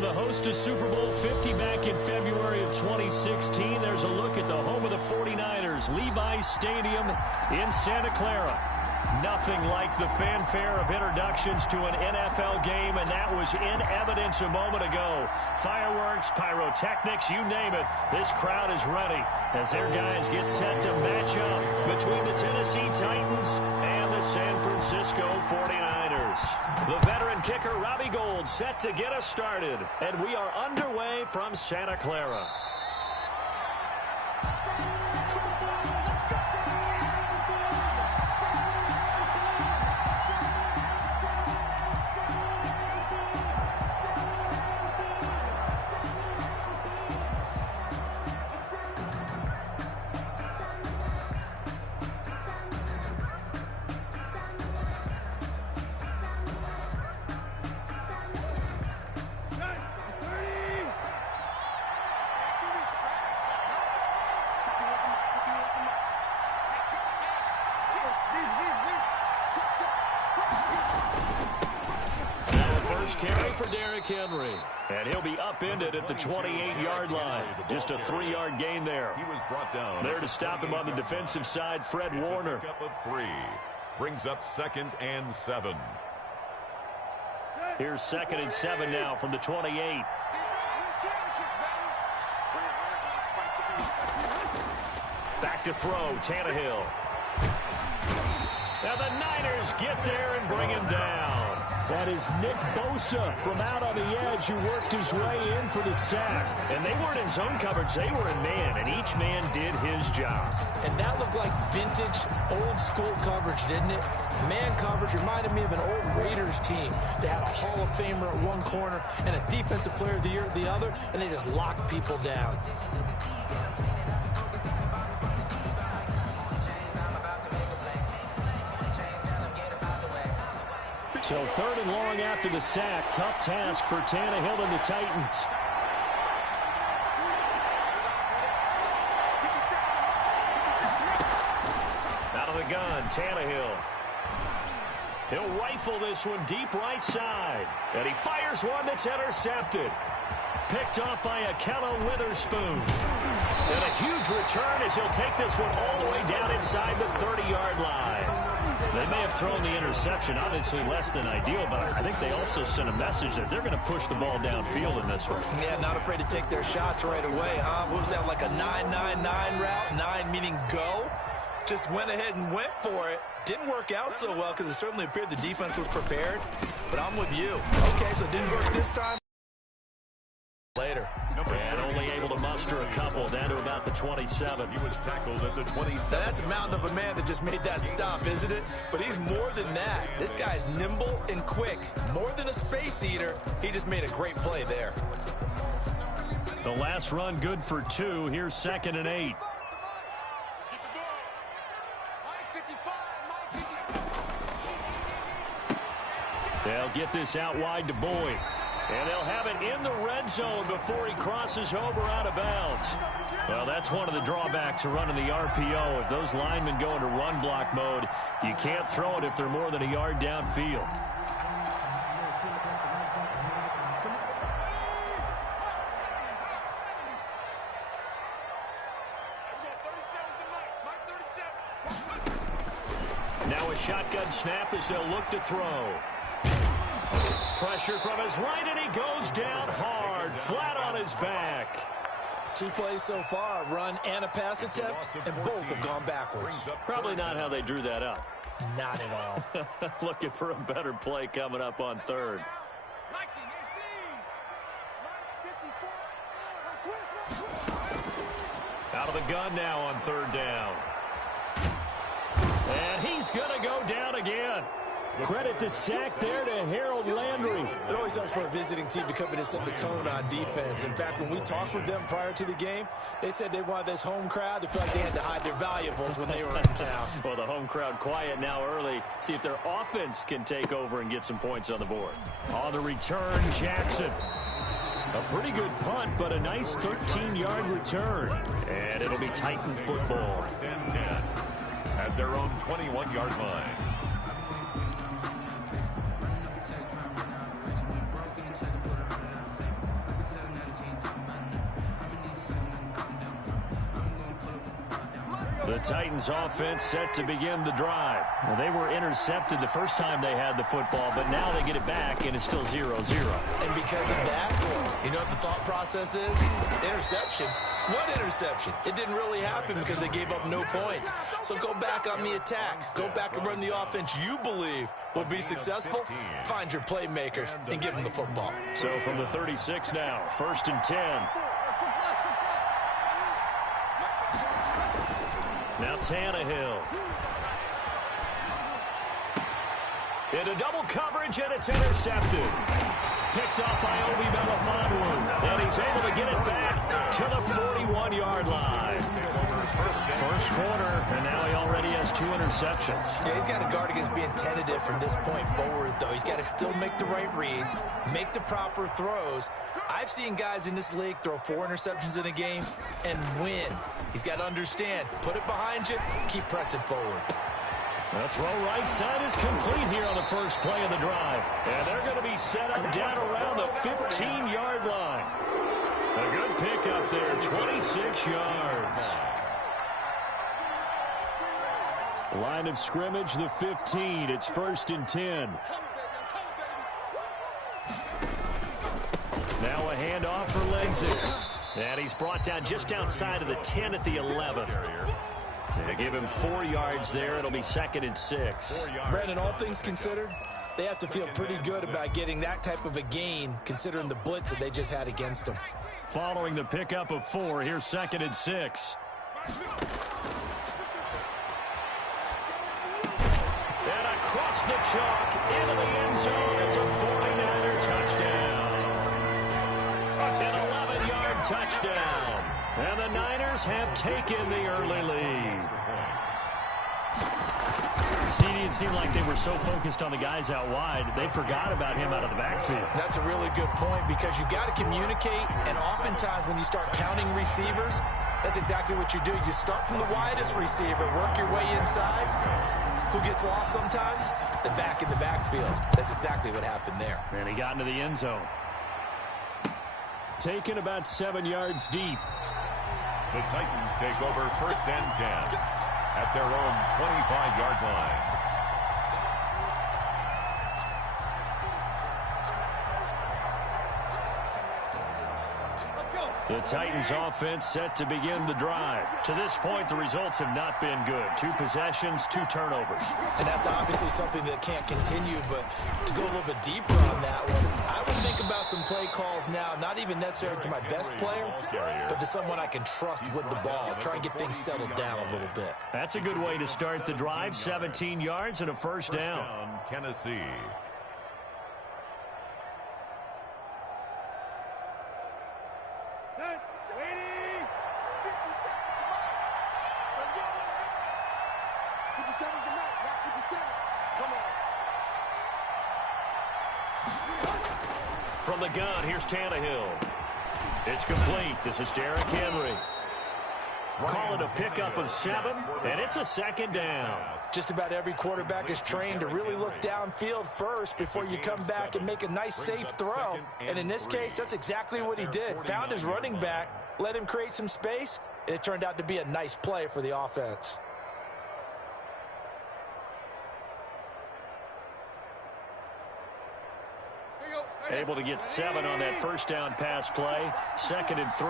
From the host to Super Bowl 50 back in February of 2016, there's a look at the home of the 49ers, Levi's Stadium in Santa Clara. Nothing like the fanfare of introductions to an NFL game, and that was in evidence a moment ago. Fireworks, pyrotechnics, you name it. This crowd is ready as their guys get set to match up between the Tennessee Titans and the San Francisco 49ers. The veteran kicker, Robbie Gould, set to get us started, and we are underway from Santa Clara. Carry for Derrick Henry. And he'll be upended at the 28-yard line. Just a 3-yard gain there. He was brought down. There to stop him on the defensive side, Fred Warner. It's a pickup of 3. Brings up 2nd and 7. Here's 2nd and 7 now from the 28. Back to throw, Tannehill. And the Niners get there and bring him down. That is Nick Bosa from out on the edge who worked his way in for the sack. And they weren't in zone coverage, they were in man, and each man did his job. And that looked like vintage, old-school coverage, didn't it? Man coverage reminded me of an old Raiders team. They had a Hall of Famer at one corner and a Defensive Player of the Year at the other, and they just locked people down. So 3rd and long after the sack. Tough task for Tannehill and the Titans. Out of the gun, Tannehill. He'll rifle this one deep right side. And he fires one that's intercepted. Picked off by Akello Witherspoon. And a huge return as he'll take this one all the way down inside the 30-yard line. They may have thrown the interception, obviously less than ideal, but I think they also sent a message that they're going to push the ball downfield in this one. Yeah, not afraid to take their shots right away, huh? What was that, like a 9-9-9 route? 9 meaning go? Just went ahead and went for it. Didn't work out so well because it certainly appeared the defense was prepared, but I'm with you. Okay, so it didn't work this time. Later. And only able to muster a couple down to about the 27. He was tackled at the 27. Now that's a mountain of a man that just made that stop, isn't it? But he's more than that. This guy's nimble and quick. More than a space eater. He just made a great play there. The last run good for 2. Here's 2nd and 8. They'll get this out wide to Boyd. And they'll have it in the red zone before he crosses over out of bounds. Well, that's one of the drawbacks of running the RPO. If those linemen go into run block mode, you can't throw it if they're more than a yard downfield. Now a shotgun snap as they'll look to throw. Pressure from his right, and he goes down hard, flat on his back. 2 plays so far, a run and a pass attempt, and both have gone backwards. Probably not how they drew that up. Not at all. Looking for a better play coming up on 3rd. Out of the gun now on 3rd down. And he's going to go down again. Credit the sack there to Harold Landry. It always helps for a visiting team to come in and set the tone on defense. In fact, when we talked with them prior to the game, they said they wanted this home crowd to feel like they had to hide their valuables when they were in town. Well, the home crowd quiet now early. See if their offense can take over and get some points on the board. On the return, Jackson. A pretty good punt, but a nice 13-yard return. And it'll be Titan football. 10 at their own 21-yard line. The Titans offense set to begin the drive. Well, they were intercepted the first time they had the football, but now they get it back, and it's still 0-0. And because of that, you know what the thought process is? Interception. What interception? It didn't really happen because they gave up no points. So go back on the attack. Go back and run the offense you believe will be successful. Find your playmakers and give them the football. So from the 36 now, 1st and 10. Now Tannehill. Into double coverage, and it's intercepted. Picked up by Obi Melifonwu. And he's able to get it back to the 41-yard line. First quarter, and now he already has 2 interceptions. Yeah, he's got to guard against being tentative from this point forward, though. He's got to still make the right reads, make the proper throws. I've seen guys in this league throw 4 interceptions in a game and win. He's got to understand, put it behind you, keep pressing forward. The throw right side is complete here on the first play of the drive. And they're going to be set up down around the 15-yard line. A good pick up there, 26 yards. Line of scrimmage, the 15. It's 1st and 10. Now a handoff for Legsy. And he's brought down just outside of the 10 at the 11. They give him 4 yards there. It'll be 2nd and 6. Brandon, all things considered, they have to feel pretty good about getting that type of a gain, considering the blitz that they just had against them. Following the pickup of 4, here's 2nd and 6. And across the chalk into the end zone. It's a 49er touchdown. An 11-yard touchdown. And the Niners have taken the early lead. It seemed like they were so focused on the guys out wide, they forgot about him out of the backfield. That's a really good point because you've got to communicate, and oftentimes when you start counting receivers, that's exactly what you do. You start from the widest receiver, work your way inside. Who gets lost sometimes? The back in the backfield. That's exactly what happened there. And he got into the end zone. Taken about 7 yards deep. The Titans take over 1st and 10 at their own 25-yard line. The Titans offense set to begin the drive. To this point, the results have not been good. 2 possessions, 2 turnovers. And that's obviously something that can't continue, but to go a little bit deeper on that one, I would think about some play calls now, not even necessarily to my best player, but to someone I can trust with the ball. Try and get things settled down a little bit. That's a good way to start the drive. 17 yards and a first down. Tennessee. From the gun, here's Tannehill. It's complete. This is Derrick Henry. Call it a pickup of 7, and it's a 2nd down. Just about every quarterback is trained to really look downfield first before you come back and make a nice, safe throw. And in this case, that's exactly what he did. Found his running back, let him create some space, and it turned out to be a nice play for the offense. Able to get 7 on that first down pass play. 2nd and 3.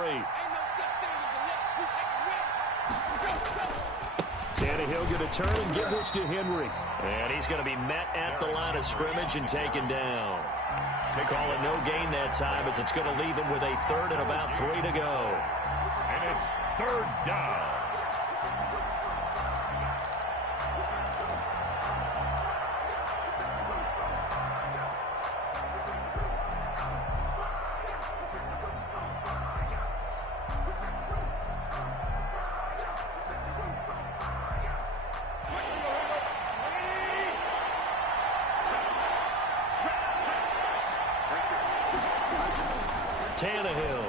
Tannehill going to turn and give this to Henry. And he's going to be met at the line of scrimmage and taken down. Call it no gain that time as it's going to leave him with a 3rd and about 3 to go. And it's 3rd down. Tannehill.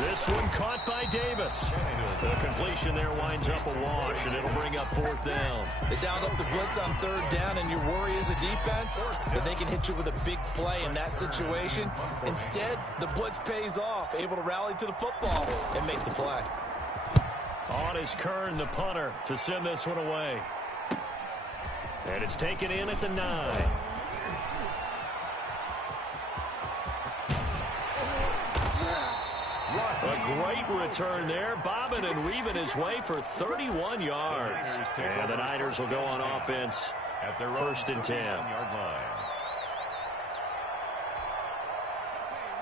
This one caught by Davis. The completion there winds up a wash, and it'll bring up 4th down. They dialed up the blitz on 3rd down, and your worry as a defense that they can hit you with a big play in that situation. Instead, the blitz pays off, able to rally to the football and make the play. On is Kern, the punter, to send this one away. And it's taken in at the 9. A great return there, bobbing and weaving his way for 31 yards. And the Niners will go on offense at their 1st and 10. Yard line.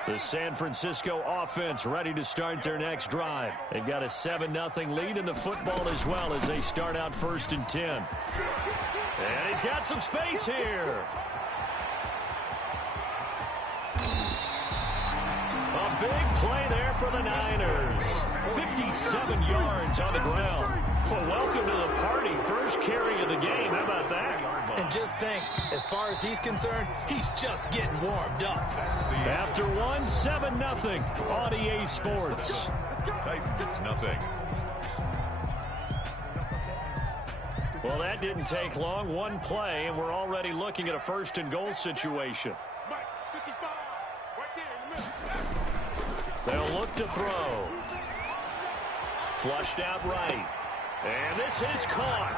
The San Francisco offense ready to start their next drive. They've got a 7-0 lead in the football as well as they start out 1st and 10. And he's got some space here. A big play there for the Niners. 57 yards on the ground. Well, welcome to the party. First carry of the game. How about that? And just think, as far as he's concerned, he's just getting warmed up. After one, 7-0 on EA Sports. Titans nothing. Well, that didn't take long. One play, and we're already looking at a 1st and goal situation. They'll look to throw. Flushed out right. And this is caught.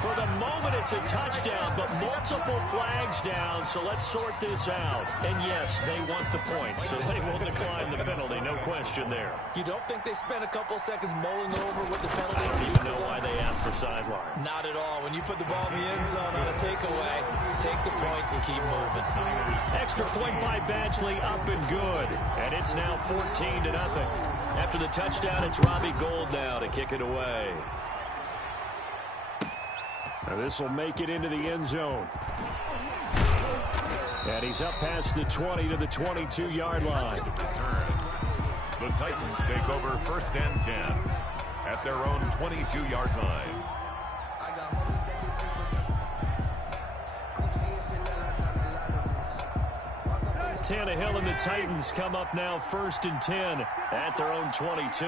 For the moment, it's a touchdown, but multiple flags down, so let's sort this out. And yes, they want the points, so they will decline the penalty, no question there. You don't think they spent a couple seconds mulling over what the penalty I don't even know why they asked the sideline. Not at all. When you put the ball in the end zone on a takeaway, take the points and keep moving. Extra point by Badgley, up and good. And it's now 14-0. After the touchdown, it's Robbie Gould now to kick it away. Now this will make it into the end zone. And he's up past the 20 to the 22-yard line. The Titans take over 1st and 10 at their own 22-yard line. Tannehill and the Titans come up now 1st and 10 at their own 22.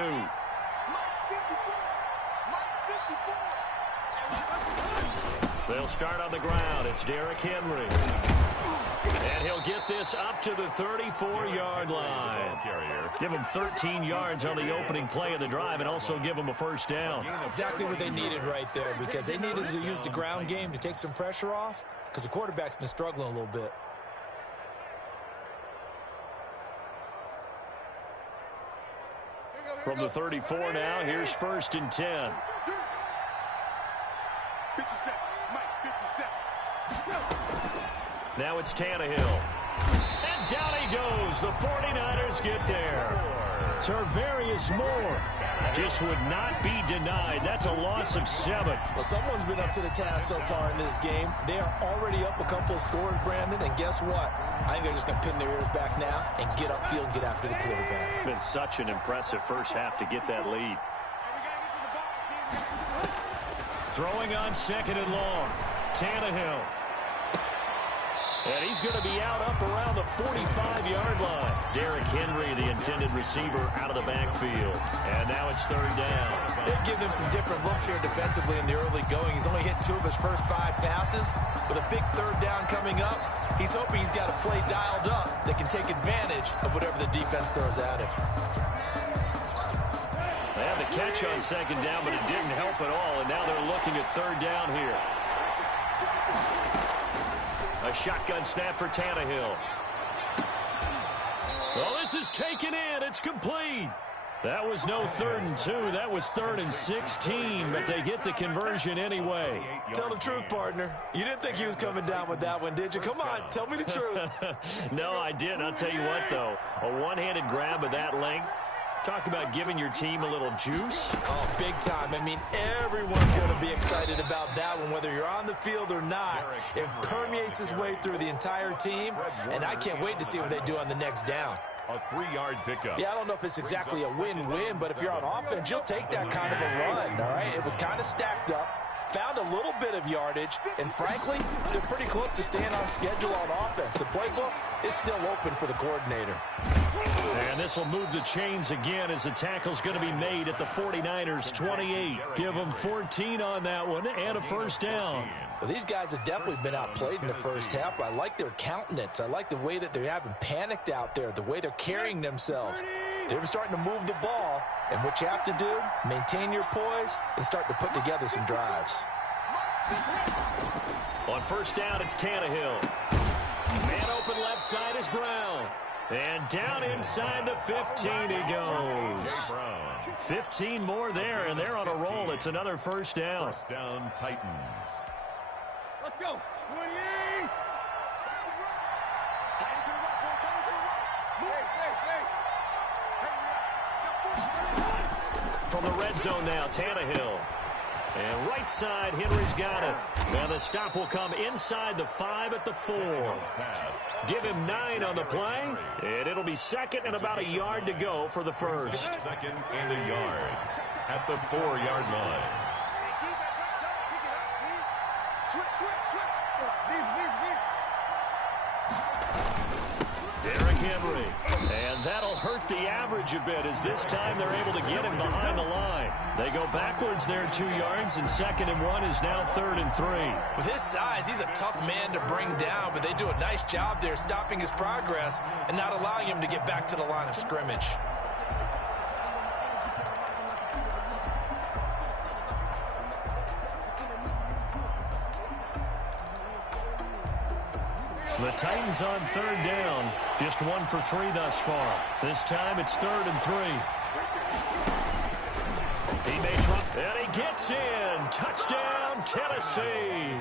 They'll start on the ground. It's Derrick Henry. And he'll get this up to the 34-yard line. Give him 13 yards on the opening play of the drive and also give him a 1st down. Exactly what they needed right there, because they needed to use the ground game to take some pressure off, because the quarterback's been struggling a little bit. From the 34 now, here's 1st and 10. 57, Mike, 57. Now it's Tannehill. And down he goes. The 49ers get there. Tarvarius Moore just would not be denied. That's a loss of 7. Well, someone's been up to the task so far in this game. They are already up a couple of scores, Brandon, and guess what? I think they're just going to pin their ears back now and get upfield and get after the quarterback. Been such an impressive first half to get that lead. Throwing on 2nd and long. Tannehill. And he's going to be out up around the 45-yard line. Derrick Henry, the intended receiver, out of the backfield. And now it's 3rd down. They've given him some different looks here defensively in the early going. He's only hit 2 of his first 5 passes. With a big 3rd down coming up, he's hoping he's got a play dialed up that can take advantage of whatever the defense throws at him. They had the catch on 2nd down, but it didn't help at all. And now they're looking at 3rd down here. A shotgun snap for Tannehill. Well, this is taken in. It's complete. That was no 3rd and 2. That was 3rd and 16, but they get the conversion anyway. Tell the truth, partner. You didn't think he was coming down with that one, did you? Come on, tell me the truth. No, I didn't. I'll tell you what, though. A one-handed grab of that length. Talk about giving your team a little juice. Oh, big time. I mean, everyone's going to be excited about that one, whether you're on the field or not. It permeates its way through the entire team, and I can't wait to see what they do on the next down. A 3-yard pickup. Yeah, I don't know if it's exactly a win-win, but if you're on offense, you'll take that kind of a run, all right? It was kind of stacked up. Found a little bit of yardage, and frankly, they're pretty close to staying on schedule on offense. The playbook is still open for the coordinator. And this will move the chains again as the tackle's going to be made at the 49ers 28. Give them 14 on that one and a 1st down. Well, these guys have definitely been outplayed in the first half, but I like their countenance. I like the way that they haven't panicked out there, the way they're carrying themselves. They're starting to move the ball, And what you have to do, maintain your poise and start to put together some drives. On first down, it's Tannehill. Man open left side is Brown. And down inside the 15 he goes. 15 more there, and they're on a roll. It's another first down. First down, Titans. Let's go. 28. From the red zone now, Tannehill. And right side, Henry's got it. Now the stop will come inside the 5 at the 4. Give him 9 on the play, and it'll be second and about a yard to go for the first. Second and a yard at the 4-yard line. Derrick Henry. And that'll hurt the average a bit as this time they're able to get him behind the line. They go backwards there 2 yards, and 2nd and 1 is now 3rd and 3. With his size, he's a tough man to bring down, but they do a nice job there stopping his progress and not allowing him to get back to the line of scrimmage. The Titans on 3rd down. Just 1 for 3 thus far. This time it's 3rd and 3. He may try, and he gets in. Touchdown, Tennessee.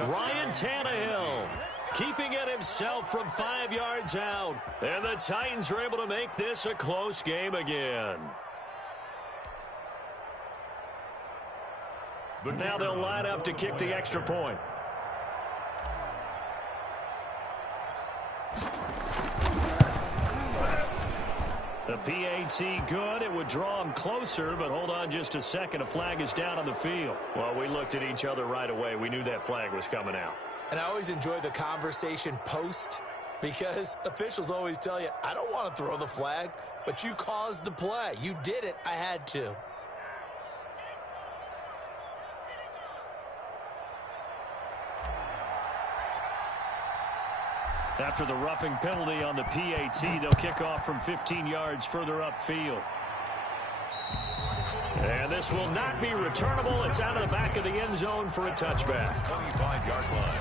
Ryan Tannehill keeping it himself from 5 yards out. And the Titans are able to make this a close game again. Now they'll line up to kick the extra point. The PAT good. It would draw him closer, but hold on just a second. A flag is down on the field. Well, we looked at each other right away. We knew that flag was coming out. And I always enjoy the conversation post because officials always tell you, I don't want to throw the flag, but you caused the play. You did it. I had to. After the roughing penalty on the PAT, they'll kick off from 15 yards further upfield. And this will not be returnable. It's out of the back of the end zone for a touchback. 25-yard line.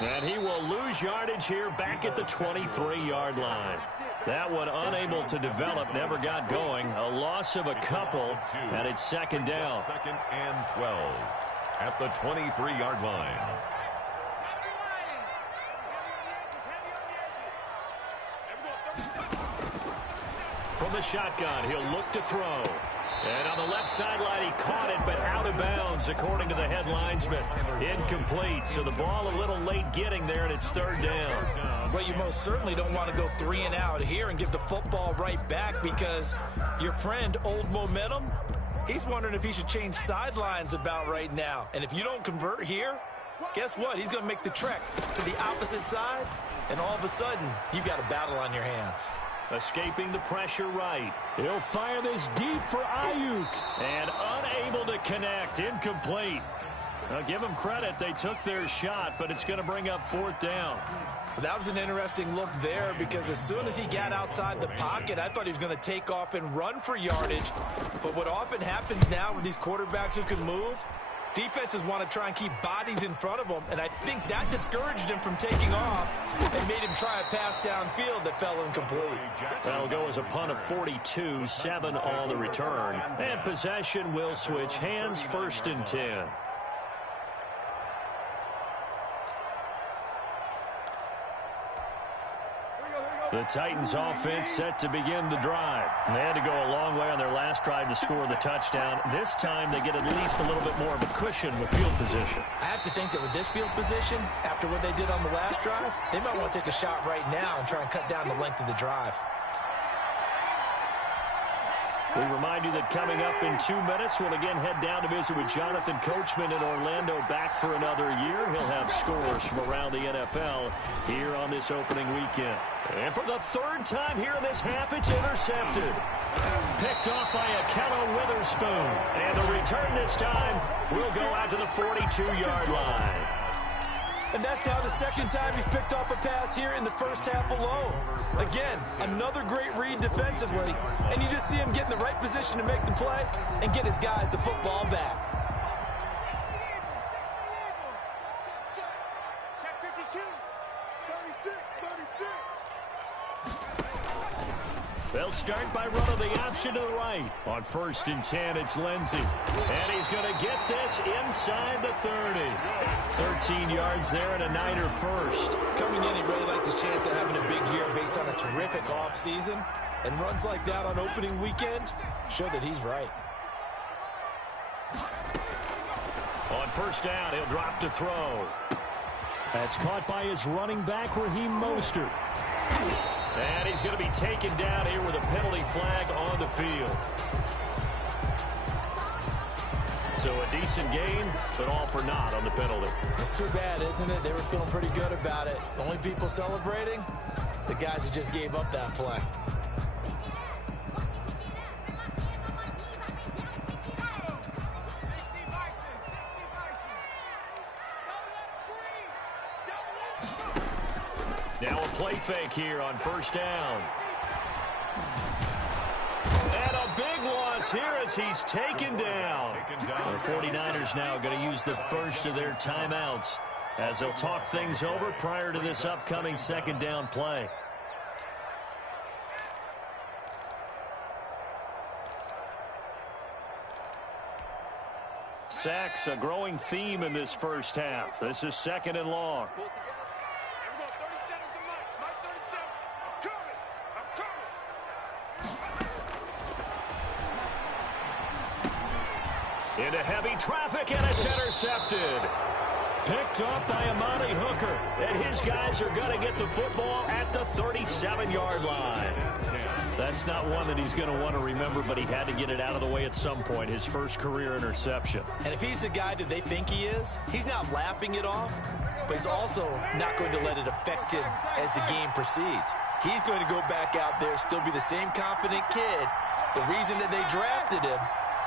And he will lose yardage here back at the 23-yard line. That one unable to develop, never got going. A loss of a couple, and it's 2nd down. 2nd and 12 at the 23-yard line. From the shotgun, he'll look to throw. And on the left sideline, he caught it, but out of bounds, according to the head linesman. Incomplete, so the ball a little late getting there, and it's 3rd down. Well, you most certainly don't want to go 3 and out here and give the football right back because your friend, Old Momentum, he's wondering if he should change sidelines about right now. And if you don't convert here, guess what? He's going to make the trek to the opposite side, and all of a sudden, you've got a battle on your hands. Escaping the pressure right. He'll fire this deep for Ayuk. And unable to connect. Incomplete. Now, give them credit. They took their shot, but it's going to bring up 4th down. Well, that was an interesting look there because as soon as he got outside the pocket, I thought he was going to take off and run for yardage. But what often happens now with these quarterbacks who can move, defenses want to try and keep bodies in front of them, and I think that discouraged him from taking off and made him try a pass downfield that fell incomplete. That'll go as a punt of 42, 7 on the return. And possession will switch hands, 1st and 10. The Titans offense set to begin the drive. They had to go a long way on their last drive to score the touchdown. This time they get at least a little bit more of a cushion with field position. I have to think that with this field position, after what they did on the last drive, they might want to take a shot right now and try and cut down the length of the drive. We remind you that coming up in 2 minutes, we'll again head down to visit with Jonathan Coachman in Orlando, back for another year. He'll have scores from around the NFL here on this opening weekend. And for the third time here in this half, it's intercepted. Picked off by Akello Witherspoon. And the return this time will go out to the 42-yard line. And that's now the second time he's picked off a pass here in the first half alone. Again, another great read defensively. And you just see him get in the right position to make the play and get his guys the football back. Check 52. 36, 36. They'll start by running the option to the right. On 1st and 10, it's Lindsey. And he's going to get this inside the 30. 13 yards there and a Niner first. Coming in, he really liked his chance of having a big year based on a terrific offseason. And runs like that on opening weekend show that he's right. On 1st down, he'll drop to throw. That's caught by his running back, Raheem Mostert. And he's going to be taken down here with a penalty flag on the field. So a decent gain, but all for naught on the penalty. It's too bad, isn't it? They were feeling pretty good about it. The only people celebrating, the guys who just gave up that play. Now a play fake here on 1st down. And a big loss here as he's taken down. The 49ers now going to use the first of their timeouts as they'll talk things over prior to this upcoming 2nd down play. Sacks, a growing theme in this first half. This is 2nd and long. Into heavy traffic, and it's intercepted. Picked up by Amani Hooker. And his guys are going to get the football at the 37-yard line. That's not one that he's going to want to remember, but he had to get it out of the way at some point, his first career interception. And if he's the guy that they think he is, he's not laughing it off, but he's also not going to let it affect him as the game proceeds. He's going to go back out there, still be the same confident kid, the reason that they drafted him,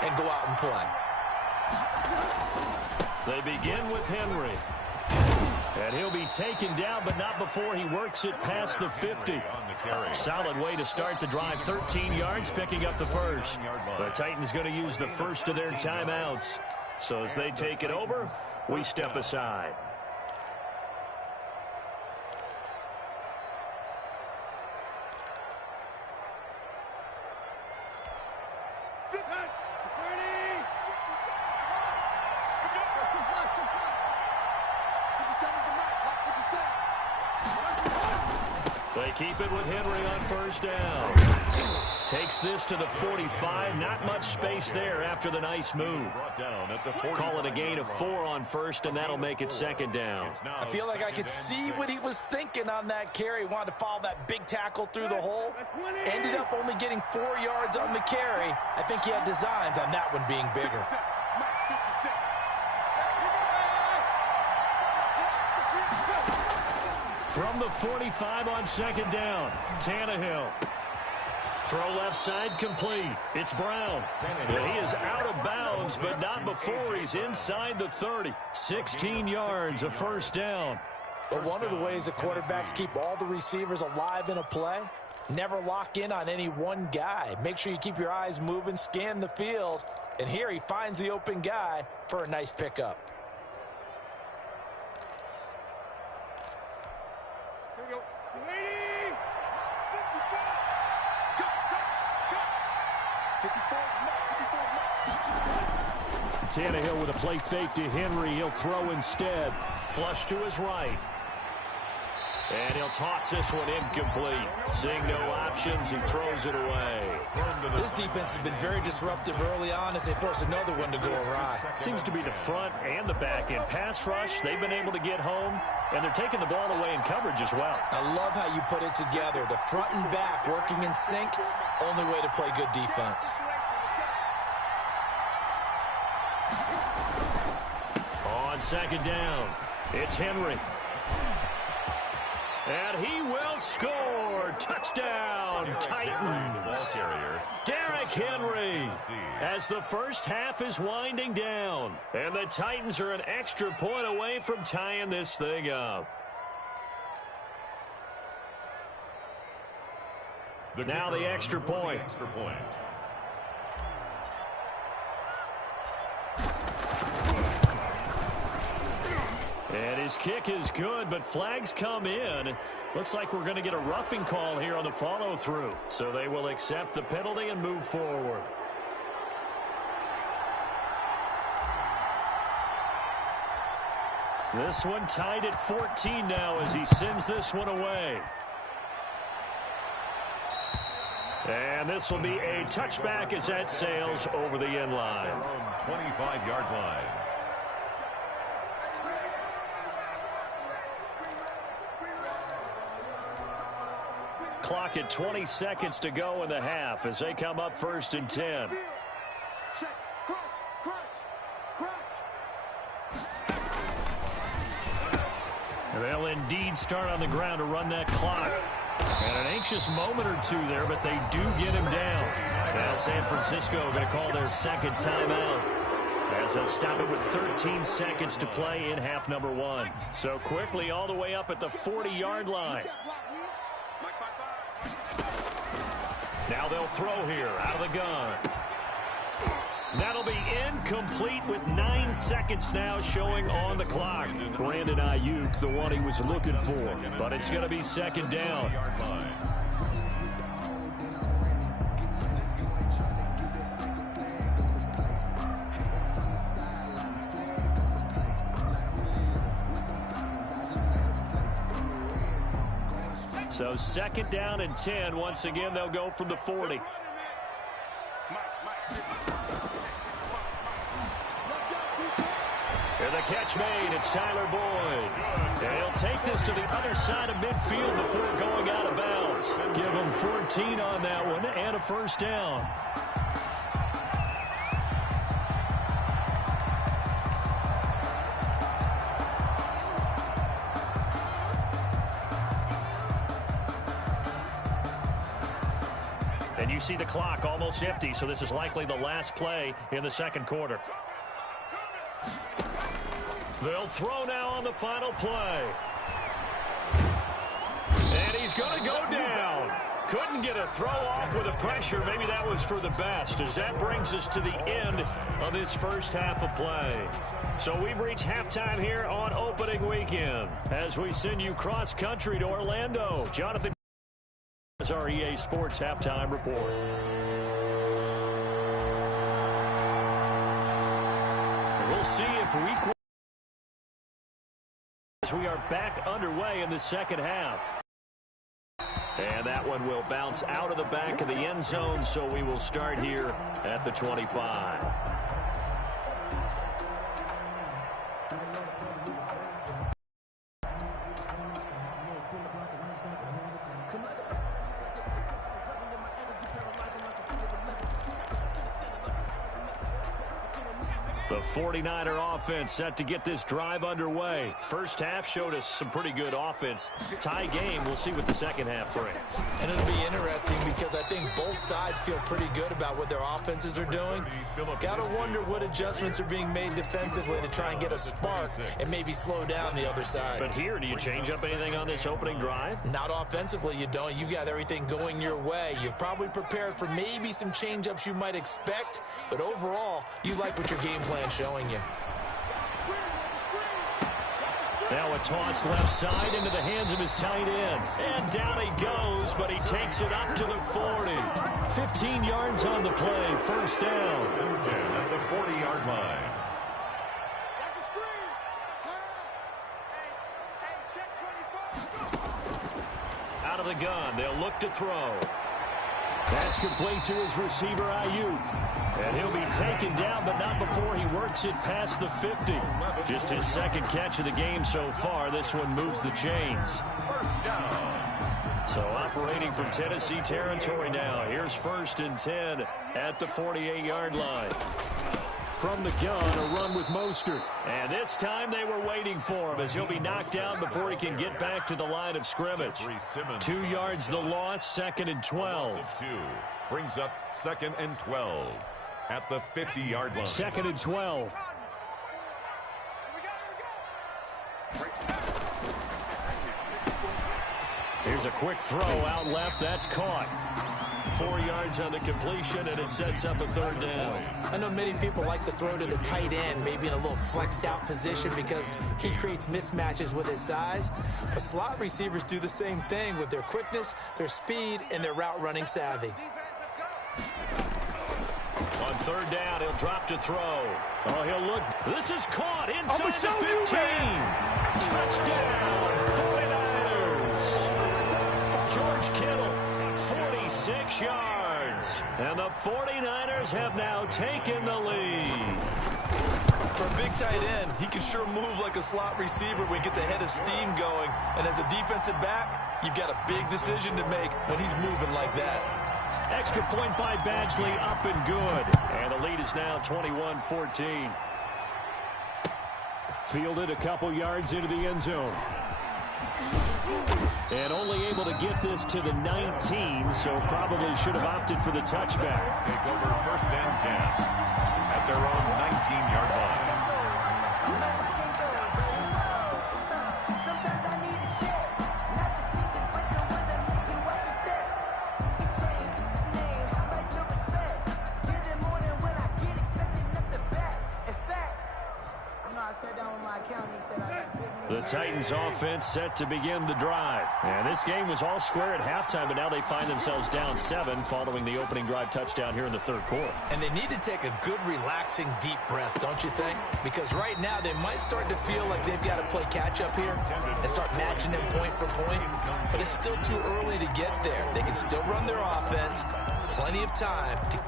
and go out and play. They begin with Henry. And he'll be taken down, but not before he works it past the 50. Solid way to start the drive. 13 yards, picking up the first. The Titans going to use the first of their timeouts. So as they take it over, we step aside. They keep it with Henry on 1st down. Takes this to the 45. Not much space there after the nice move. Call it a gain of 4 on 1st, and that'll make it 2nd down. I feel like I could see what he was thinking on that carry. Wanted to follow that big tackle through the hole. Ended up only getting 4 yards on the carry. I think he had designs on that one being bigger. From the 45 on 2nd down, Tannehill. Throw left side complete. It's Brown. And he is out of bounds, but not before he's inside the 30. 16 yards, a 1st down. But one of the ways that quarterbacks keep all the receivers alive in a play, never lock in on any one guy. Make sure you keep your eyes moving, scan the field. And here he finds the open guy for a nice pickup. Tannehill with a play fake to Henry. He'll throw instead. Flush to his right. And he'll toss this one incomplete. Seeing no options, he throws it away. This defense has been very disruptive early on as they force another one to go awry. Seems to be the front and the back end. Pass rush, they've been able to get home, and they're taking the ball away in coverage as well. I love how you put it together. The front and back working in sync, only way to play good defense. On 2nd down, it's Henry. And he will score. Touchdown, Titans. Derrick Henry, as the first half is winding down. And the Titans are an extra point away from tying this thing up. Now the extra point. And his kick is good, but flags come in. Looks like we're going to get a roughing call here on the follow-through. So they will accept the penalty and move forward. This one tied at 14 now as he sends this one away. And this will be a touchback as that sails over the end line. 25-yard line. Clock at 20 seconds to go in the half as they come up 1st and 10. And they'll indeed start on the ground to run that clock. And an anxious moment or two there, but they do get him down. Now San Francisco going to call their second timeout, as they'll stop it with 13 seconds to play in half number 1. So quickly all the way up at the 40-yard line. Now they'll throw here out of the gun. That'll be incomplete with 9 seconds now showing on the clock. Brandon Ayuk, the one he was looking for. But it's going to be second down. So second down and 10. Once again, they'll go from the 40. And the catch made. It's Tyler Boyd. And he'll take this to the other side of midfield before going out of bounds. Give him 14 on that one and a first down. And you see the clock almost empty, so this is likely the last play in the second quarter. They'll throw now on the final play. And he's going to go down. Couldn't get a throw off with the pressure. Maybe that was for the best, as that brings us to the end of this first half of play. So we've reached halftime here on opening weekend as we send you cross-country to Orlando. Jonathan, our EA Sports halftime report. We'll see if week one, as we are back underway in the second half. And that one will bounce out of the back of the end zone, so we will start here at the 25. The 49er offense set to get this drive underway. First half showed us some pretty good offense. Tie game. We'll see what the second half brings. And it'll be interesting because I think both sides feel pretty good about what their offenses are doing. Got to wonder what adjustments are being made defensively to try and get a spark and maybe slow down the other side. But here, do you change up anything on this opening drive? Not offensively, you don't. You got everything going your way. You've probably prepared for maybe some change-ups you might expect, but overall, you like what your game plan showing you. Now a toss left side into the hands of his tight end. And down he goes, but he takes it up to the 40. 15 yards on the play, first down. At the 40-yard line. Out of the gun, they'll look to throw. That's complete to his receiver, Ayuk. And he'll be taken down, but not before he works it past the 50. Just his second catch of the game so far. This one moves the chains. First down. So operating from Tennessee territory now. Here's 1st and 10 at the 48-yard line. from the gun, a run with Mostert. And this time they were waiting for him as he'll be knocked down before he can get back to the line of scrimmage. 2 yards the loss, 2nd and 12. Brings up 2nd and 12 at the 50-yard line. 2nd and 12. Here's a quick throw out left. That's caught. 4 yards on the completion, and it sets up a 3rd down. I know many people like to throw to the tight end, maybe in a little flexed out position because he creates mismatches with his size. But slot receivers do the same thing with their quickness, their speed, and their route running savvy. On 3rd down, he'll drop to throw. Oh, he'll look. This is caught inside the 15. Touchdown, 49ers. George Kittle, 46 yards. And the 49ers have now taken the lead. For a big tight end, he can sure move like a slot receiver when he gets a head of steam going. And as a defensive back, you've got a big decision to make when he's moving like that. Extra point by Badgley, up and good. And the lead is now 21-14. Fielded a couple yards into the end zone. And only able to get this to the 19, so probably should have opted for the touchback. Take over 1st and 10 at their own 19-yard line. The Titans offense set to begin the drive. And this game was all square at halftime, but now they find themselves down 7 following the opening drive touchdown here in the 3rd quarter. And they need to take a good, relaxing, deep breath, don't you think? Because right now they might start to feel like they've got to play catch-up here and start matching them point for point. But it's still too early to get there. They can still run their offense. Plenty of time to...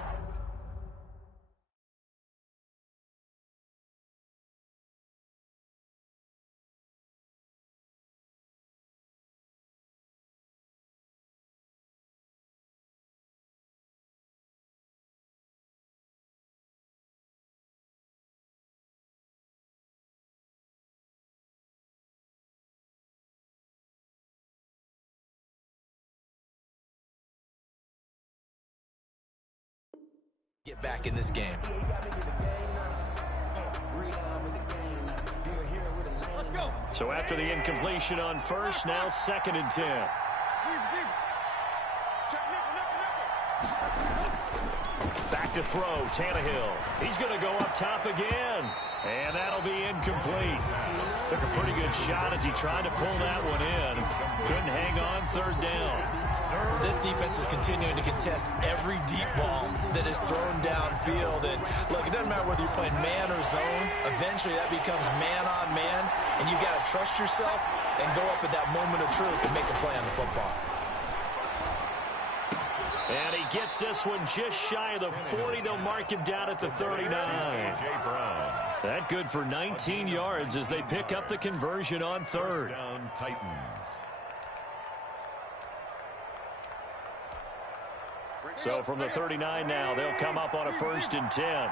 get back in this game. So after the incompletion on 1st, now 2nd and 10. Back to throw, Tannehill. He's going to go up top again. And that'll be incomplete. Took a pretty good shot as he tried to pull that one in. Couldn't hang on 3rd down. This defense is continuing to contest every deep ball that is thrown downfield. And look, it doesn't matter whether you're playing man or zone. Eventually that becomes man on man. And you got to trust yourself and go up at that moment of truth and make a play on the football. And he gets this one just shy of the 40. They'll mark him down at the 39. That good for 19 yards as they pick up the conversion on 3rd. Down Titans. So from the 39 now, they'll come up on a 1st and 10.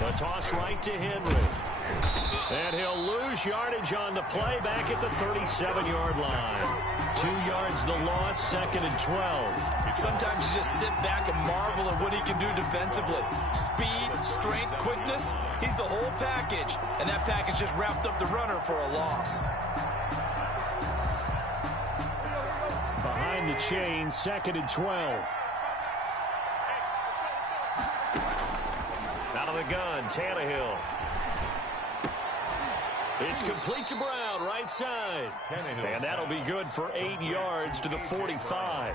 The toss right to Henry. And he'll lose yardage on the play back at the 37-yard line. 2 yards the loss, 2nd and 12. Sometimes you just sit back and marvel at what he can do defensively. Speed, strength, quickness, he's the whole package. And that package just wrapped up the runner for a loss. Behind the chain, 2nd and 12. Out of the gun, Tannehill. It's complete to Brown, right side. And that'll be good for 8 yards to the 45.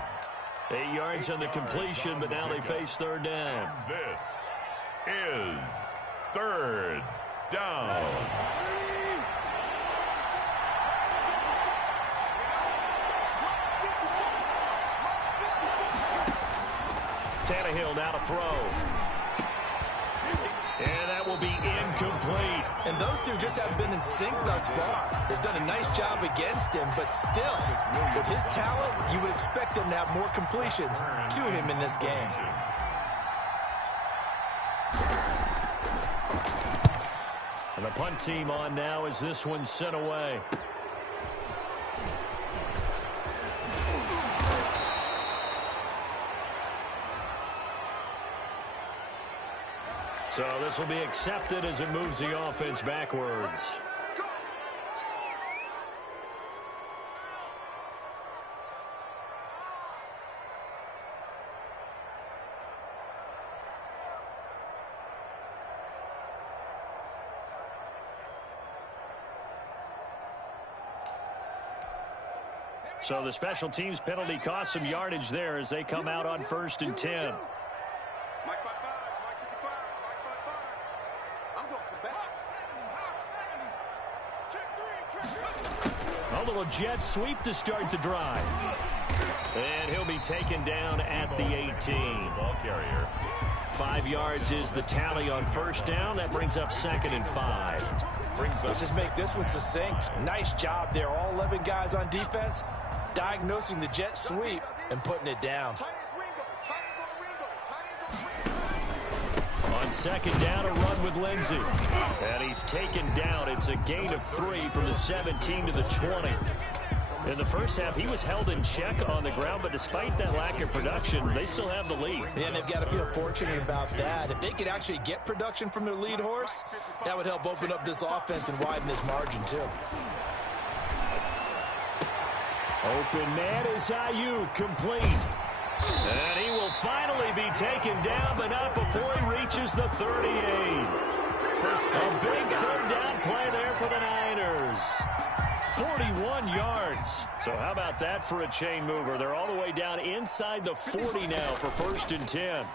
8 yards on the completion, but now they face 3rd down. This is 3rd down. Tannehill now to throw. And that will be incomplete. And those two just haven't been in sync thus far. They've done a nice job against him, but still, with his talent, you would expect them to have more completions to him in this game. And the punt team on now as this one's sent away. So this will be accepted as it moves the offense backwards. So the special teams penalty cost some yardage there as they come out on 1st and 10. A little jet sweep to start the drive. And he'll be taken down at the 18. Ball carrier. 5 yards is the tally on 1st down. That brings up 2nd and 5. Let's just make this one succinct. Nice job there. All 11 guys on defense diagnosing the jet sweep and putting it down. On 2nd down, a run with Lindsey. And he's taken down. It's a gain of 3 from the 17 to the 20. In the first half, he was held in check on the ground, but despite that lack of production, they still have the lead. Yeah, and they've got to feel fortunate about that. If they could actually get production from their lead horse, that would help open up this offense and widen this margin, too. Open man is Ayuk, complete. And he will finally be taken down, but not before he reaches the 38. A big 3rd down play there for the Niners. 41 yards. So how about that for a chain mover? They're all the way down inside the 40 now for 1st and 10.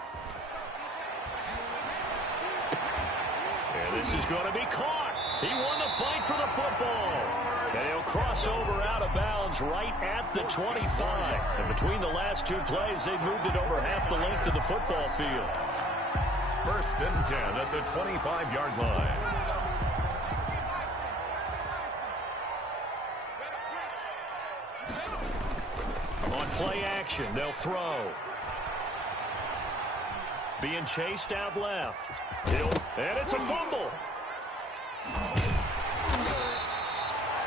And this is going to be caught. He won the fight for the football. And he'll cross over out of bounds right at the 25. And between the last 2 plays, they've moved it over half the length of the football field. 1st and 10 at the 25-yard line. On play action, they'll throw. Being chased out left. And it's a fumble.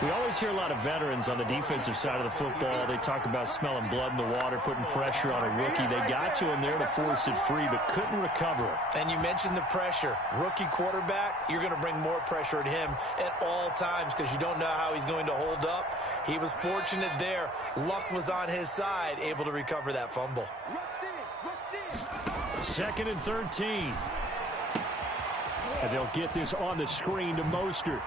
We always hear a lot of veterans on the defensive side of the football. They talk about smelling blood in the water, putting pressure on a rookie. They got to him there to force it free, but couldn't recover it. And you mentioned the pressure. Rookie quarterback, you're going to bring more pressure at him at all times because you don't know how he's going to hold up. He was fortunate there. Luck was on his side, able to recover that fumble. 2nd and 13. And they'll get this on the screen to Mostert.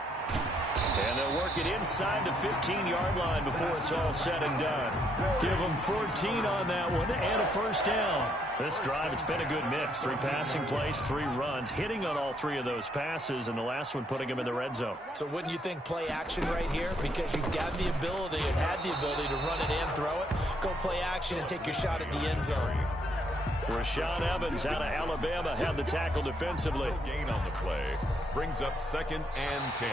And they'll work it inside the 15-yard line before it's all said and done. Give them 14 on that one and a 1st down. This drive, it's been a good mix. 3 passing plays, 3 runs, hitting on all 3 of those passes, and the last one putting them in the red zone. So wouldn't you think play action right here? Because you've got the ability and had the ability to run it and throw it. Go play action and take your shot at the end zone. Rashaan Evans out of Alabama had the tackle defensively. Gain on the play brings up 2nd and 10.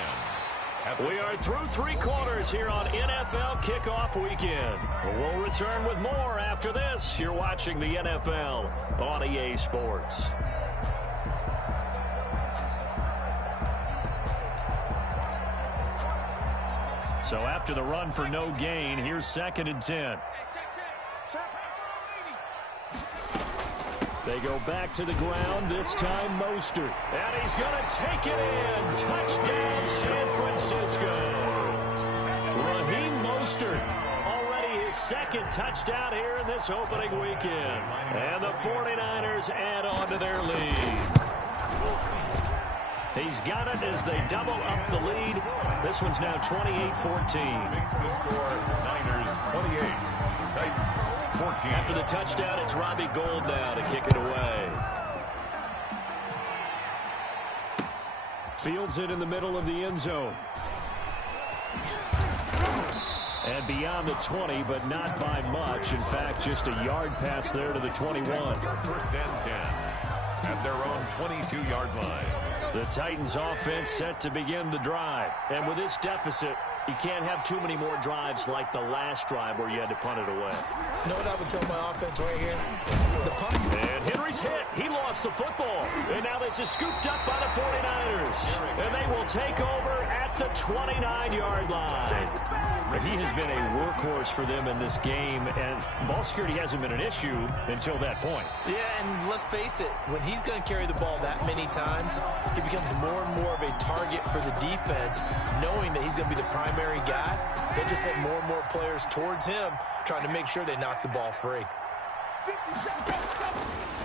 We are through 3 quarters here on NFL Kickoff Weekend. We'll return with more after this. You're watching the NFL on EA Sports. So after the run for no gain, here's 2nd and 10. They go back to the ground, this time Mostert. And he's going to take it in. Touchdown, San Francisco. Raheem Mostert, already his 2nd touchdown here in this opening weekend. And the 49ers add on to their lead. He's got it as they double up the lead. This one's now 28-14. Makes the score Niners 28, Titans 14. After the touchdown, it's Robbie Gould now to kick it away. Fields it in the middle of the end zone. And beyond the 20, but not by much. In fact, just a yard pass there to the 21. 1st and 10 at their own 22-yard line. The Titans offense set to begin the drive. And with this deficit, you can't have too many more drives like the last drive where you had to punt it away. You know what I would tell my offense right here? The punt. And Henry's hit. He lost the football. And now this is scooped up by the 49ers. And they will take over at the 29-yard line. He has been a workhorse for them in this game, and ball security hasn't been an issue until that point. Yeah, and let's face it, when he's going to carry the ball that many times, he becomes more and more of a target for the defense, knowing that he's going to be the primary guy. They'll just send more and more players towards him, trying to make sure they knock the ball free.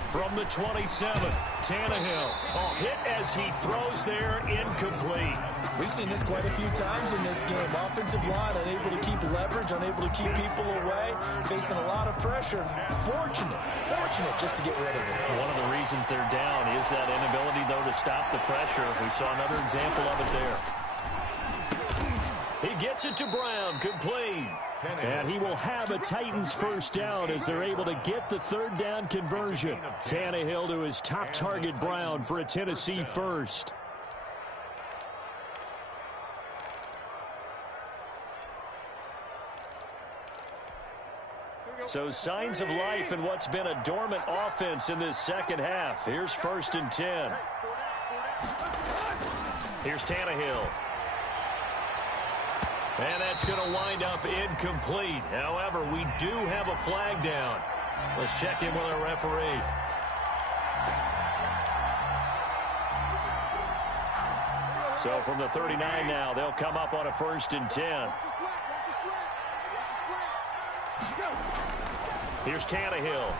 From the 27, Tannehill. Oh, hit as he throws there, incomplete. We've seen this quite a few times in this game. Offensive line unable to keep leverage, unable to keep people away, facing a lot of pressure. Fortunate just to get rid of it. One of the reasons they're down is that inability, though, to stop the pressure. We saw another example of it there. He gets it to Brown, complete. And he will have a Titans first down as they're able to get the third down conversion. Tannehill to his top target, Brown, for a Tennessee first. So signs of life in what's been a dormant offense in this second half. Here's 1st and 10. Here's Tannehill. And that's going to wind up incomplete. However, we do have a flag down. Let's check in with our referee. So from the 39 now, they'll come up on a 1st and 10. Here's Tannehill.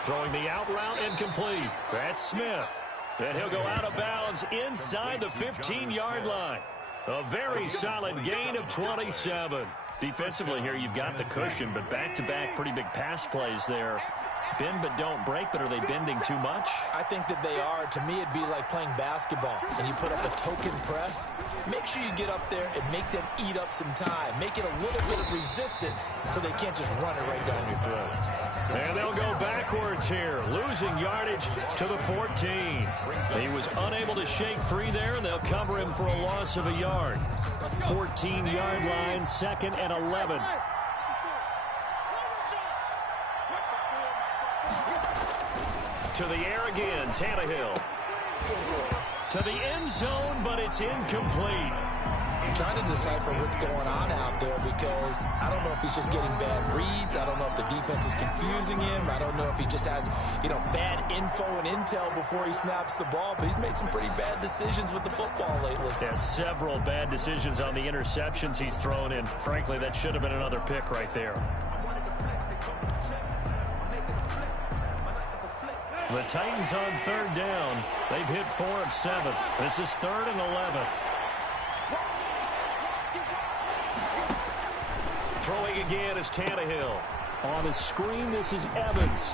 Throwing the out route incomplete. That's Smith. And he'll go out of bounds inside the 15-yard line. A very solid gain of 27. Defensively here, you've got the cushion, but back-to-back pretty big pass plays there. Bend but don't break, but are they bending too much? I think that they are. To me, it'd be like playing basketball, and you put up a token press. Make sure you get up there and make them eat up some time. Make it a little bit of resistance so they can't just run it right down your throat. And they'll go backwards here, losing yardage to the 14. He was unable to shake free there, and they'll cover him for a loss of a yard. 14-yard line, 2nd and 11. To the air again, Tannehill. To the end zone, but it's incomplete. I'm trying to decipher what's going on out there because I don't know if he's just getting bad reads. I don't know if the defense is confusing him. I don't know if he just has, bad info and intel before he snaps the ball. But he's made some pretty bad decisions with the football lately. Yeah, several bad decisions on the interceptions he's thrown in. Frankly, that should have been another pick right there. The Titans on 3rd down. They've hit 4 of 7. This is 3rd and 11. Throwing again is Tannehill. On the screen, this is Evans.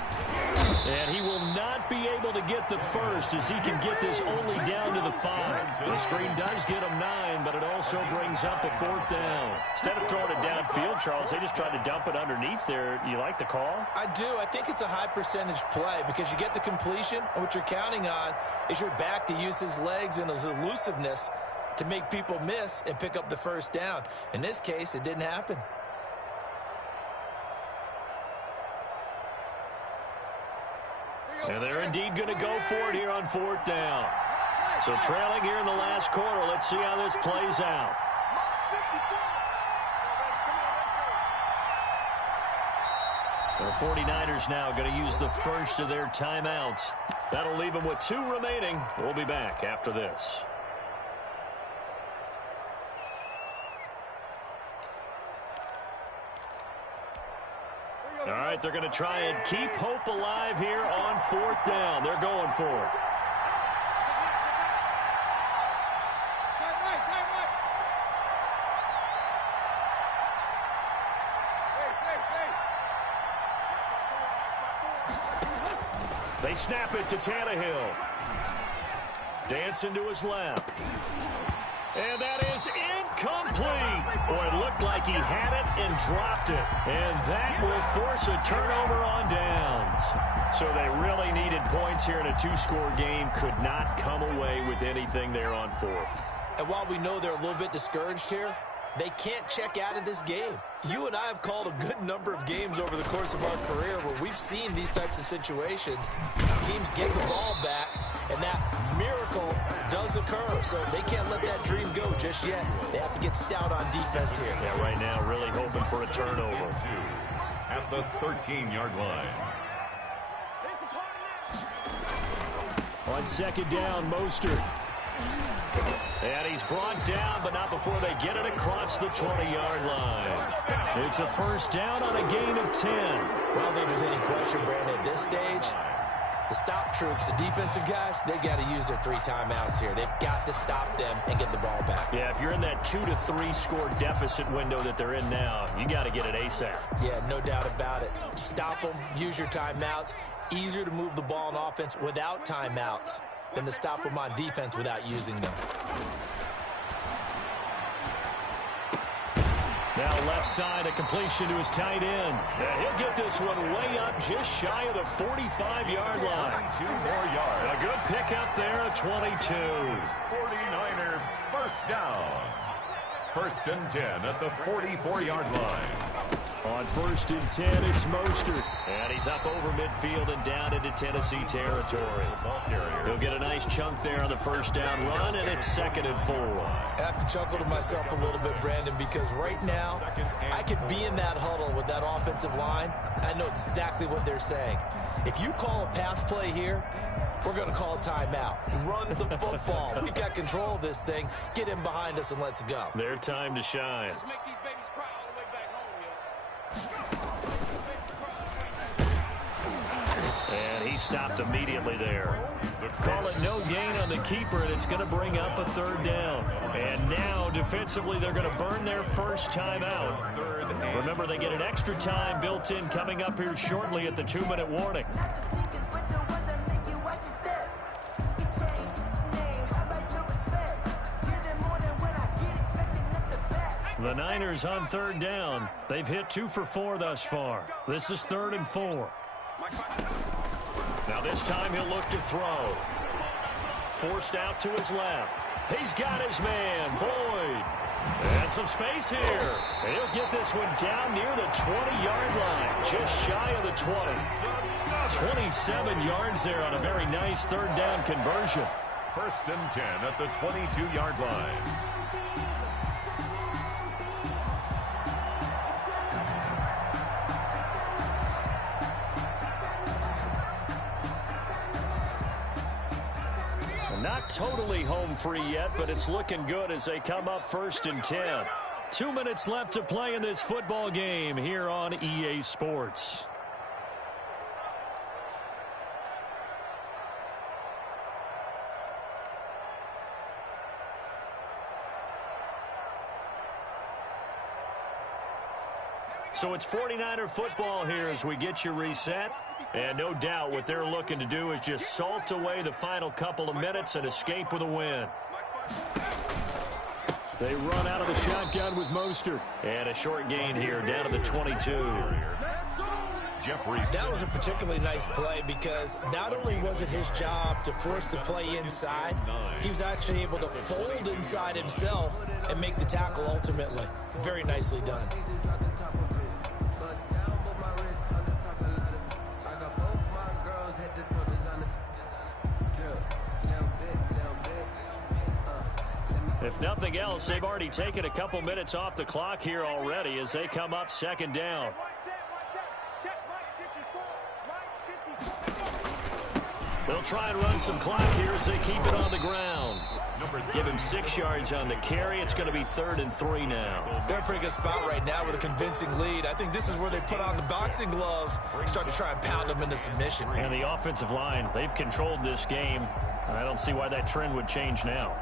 And he will not be able to get the first as he can get this only down to the 5. The screen does get him 9, but it also brings up a 4th down. Instead of throwing it downfield, Charles, they just tried to dump it underneath there. You like the call? I do. I think it's a high percentage play because you get the completion, and what you're counting on is your back to use his legs and his elusiveness to make people miss and pick up the first down. In this case, it didn't happen. And they're indeed going to go for it here on 4th down. So trailing here in the last quarter. Let's see how this plays out. The 49ers now going to use the first of their timeouts. That'll leave them with 2 remaining. We'll be back after this. All right, they're going to try and keep hope alive here on 4th down. They're going for it. They snap it to Tannehill. Dancing to his left. And that is incomplete. Boy, it looked like he had it and dropped it. And that will force a turnover on downs. So they really needed points here in a two-score game. Could not come away with anything there on fourth. And while we know they're a little bit discouraged here, they can't check out of this game. You and I have called a good number of games over the course of our career where we've seen these types of situations. Teams get the ball back, and that miracle does occur. So they can't let that dream go just yet. They have to get stout on defense here. Yeah, right now really hoping for a turnover. At the 13-yard line. On second down, Mostert. And he's brought down, but not before they get it across the 20-yard line. It's a first down on a gain of 10. I don't think there's any question, Brandon, at this stage. The stop troops, the defensive guys, they got to use their 3 timeouts here. They've got to stop them and get the ball back. Yeah, if you're in that 2 to 3 score deficit window that they're in now, you got to get it ASAP. Yeah, no doubt about it. Stop them, use your timeouts. Easier to move the ball on offense without timeouts than to stop them on defense without using them. Now left side, a completion to his tight end. And he'll get this one way up just shy of the 45-yard line. 2 more yards. A good pickup there at 22. 49er first down. First and 10 at the 44-yard line. On first and 10, it's Mostert. And he's up over midfield and down into Tennessee territory. He'll get a nice chunk there on the first down run, and it's second and 4. I have to chuckle to myself a little bit, Brandon, because right now I could be in that huddle with that offensive line. I know exactly what they're saying. If you call a pass play here, we're going to call a timeout. Run the football. We've got control of this thing. Get in behind us and let's go. Their time to shine. Let's make these babies cry all the way back home, And he stopped immediately there. Call it no gain on the keeper, and it's going to bring up a third down. And now, defensively, they're going to burn their first time out. Remember, they get an extra time built in coming up here shortly at the 2-minute warning. The Niners on third down. They've hit 2 for 4 thus far. This is 3rd and 4. Now this time he'll look to throw. Forced out to his left. He's got his man, Boyd. And some space here. He'll get this one down near the 20-yard line, just shy of the 20. 27 yards there on a very nice third down conversion. First and 10 at the 22-yard line. Not totally home free yet, but it's looking good as they come up first and 10. 2 minutes left to play in this football game here on EA Sports. So it's 49er football here as we get you reset. And no doubt what they're looking to do is just salt away the final couple of minutes and escape with a win. They run out of the shotgun with Mostert. And a short gain here down to the 22. That was a particularly nice play because not only was it his job to force the play inside, he was actually able to fold inside himself and make the tackle ultimately. Very nicely done. If nothing else, they've already taken a couple minutes off the clock here already as they come up second down. They'll try and run some clock here as they keep it on the ground. Give him 6 yards on the carry. It's going to be 3rd and 3 now. They're in a pretty good spot right now with a convincing lead. I think this is where they put on the boxing gloves and start to try and pound them into submission. And the offensive line, they've controlled this game. I don't see why that trend would change now.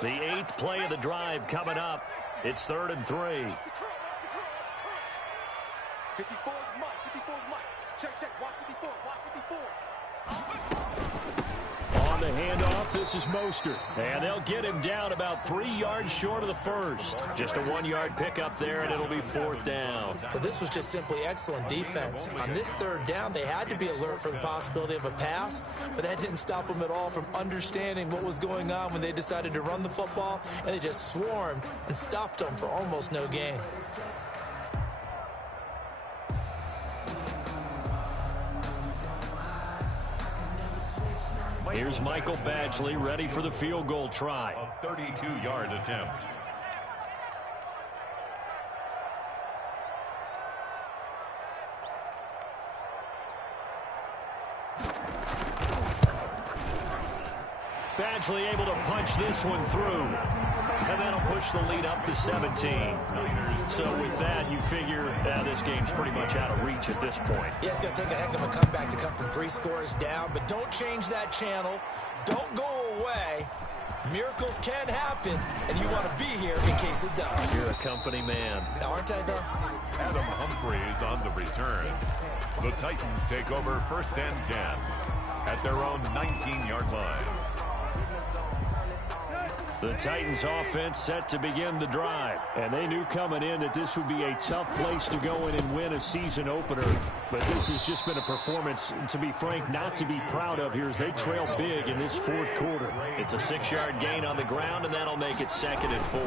The 8th play of the drive coming up. It's 3rd and 3. 54 is Mike. 54 is Mike. Check. Watch 54. Watch 54. On the handoff, this is Mostert. And they'll get him down about 3 yards short of the first. Just a 1-yard pickup there, and it'll be 4th down. But this was just simply excellent defense. On this 3rd down, they had to be alert for the possibility of a pass, but that didn't stop them at all from understanding what was going on when they decided to run the football, and they just swarmed and stuffed them for almost no gain. Here's Michael Badgley ready for the field goal try. A 32-yard attempt. Badgley able to punch this one through. And that'll push the lead up to 17. So with that, you figure this game's pretty much out of reach at this point. Yeah, it's going to take a heck of a comeback to come from 3 scores down, but don't change that channel. Don't go away. Miracles can happen, and you want to be here in case it does. You're a company man. Aren't I, though? Adam Humphries on the return. The Titans take over 1st and 10 at their own 19-yard line. The Titans offense set to begin the drive. And they knew coming in that this would be a tough place to go in and win a season opener. But this has just been a performance, to be frank, not to be proud of here as they trail big in this 4th quarter. It's a 6-yard gain on the ground, and that'll make it 2nd and 4.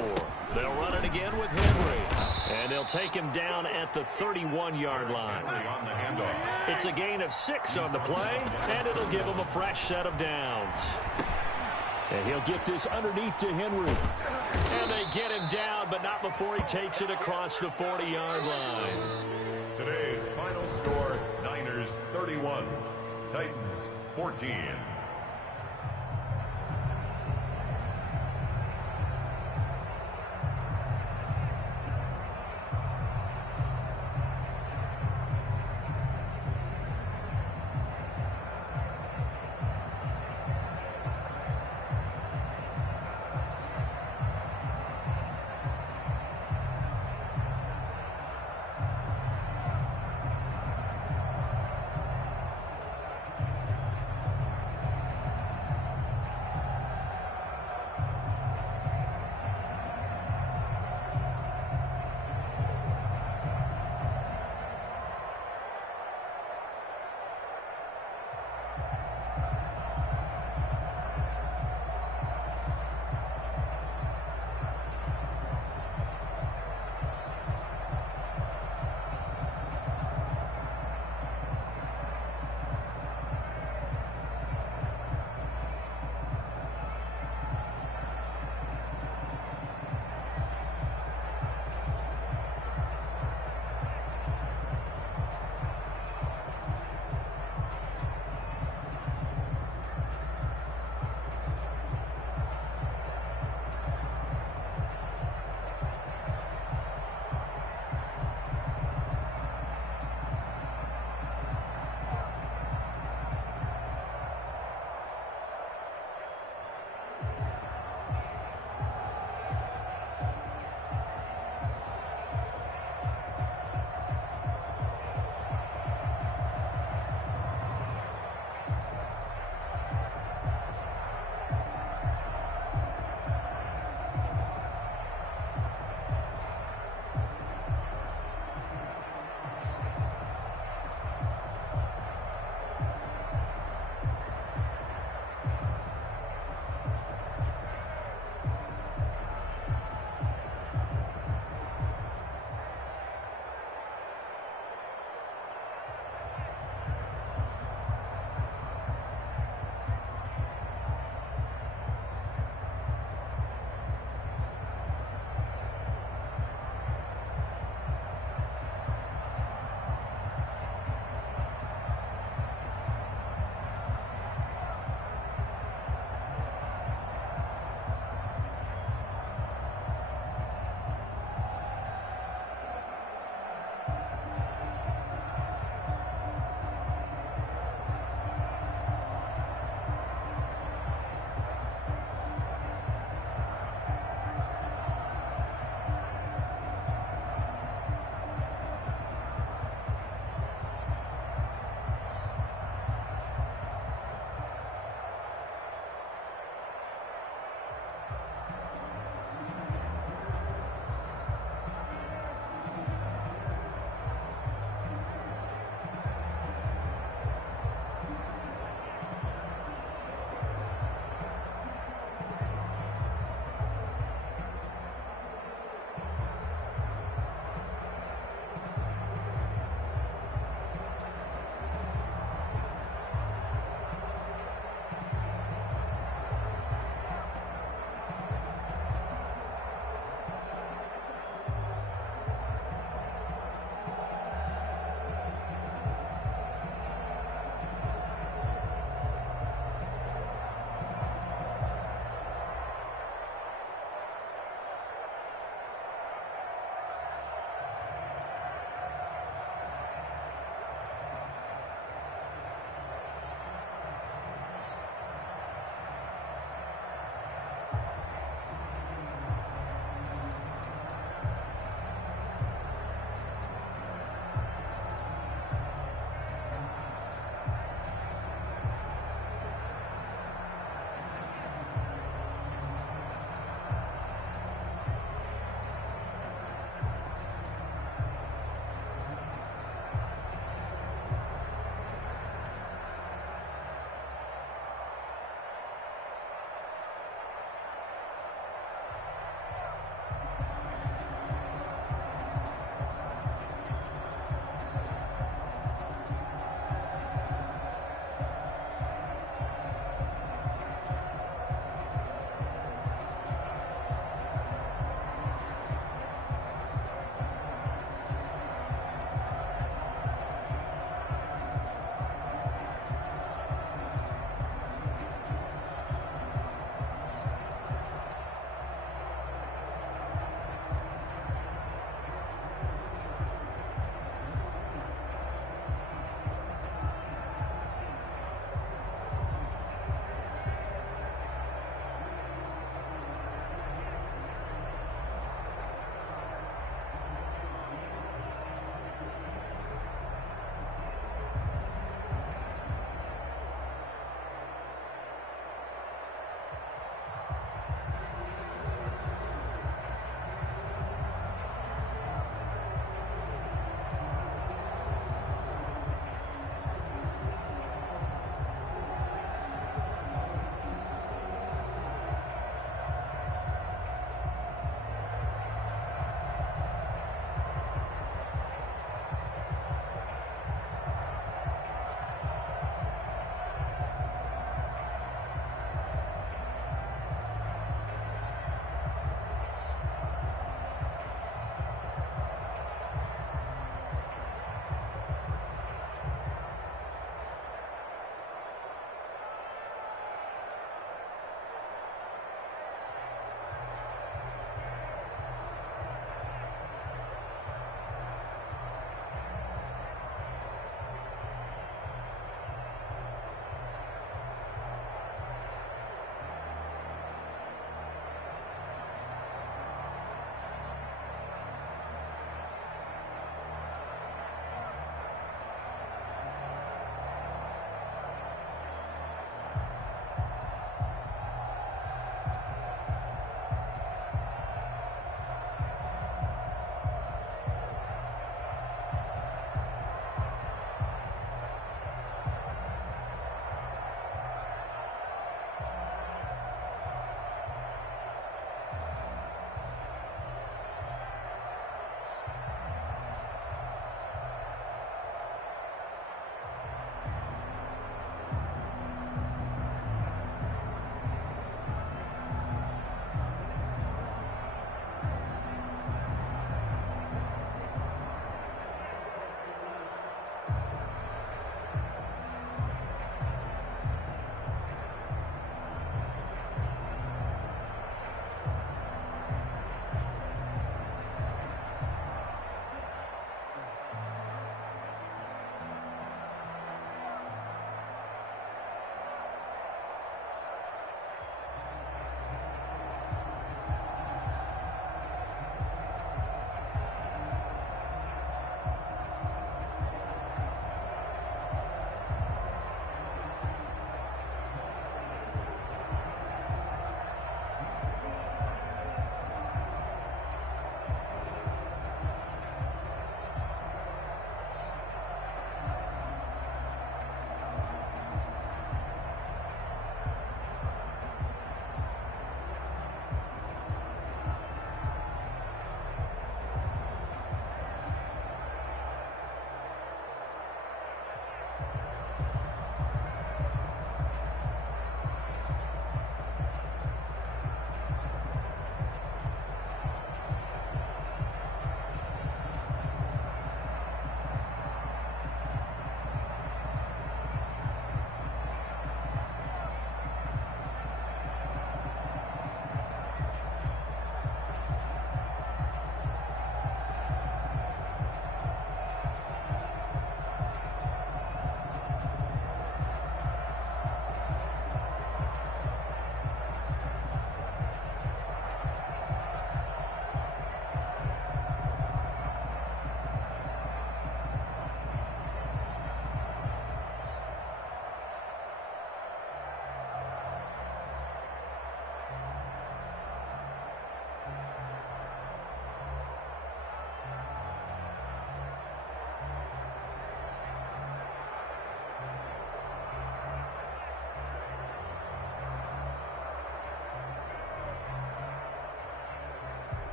They'll run it again with Henry. And they'll take him down at the 31-yard line. On the handoff. It's a gain of 6 on the play, and it'll give them a fresh set of downs. And he'll get this underneath to Henry. And they get him down, but not before he takes it across the 40-yard line. Today's final score, Niners 31, Titans 14.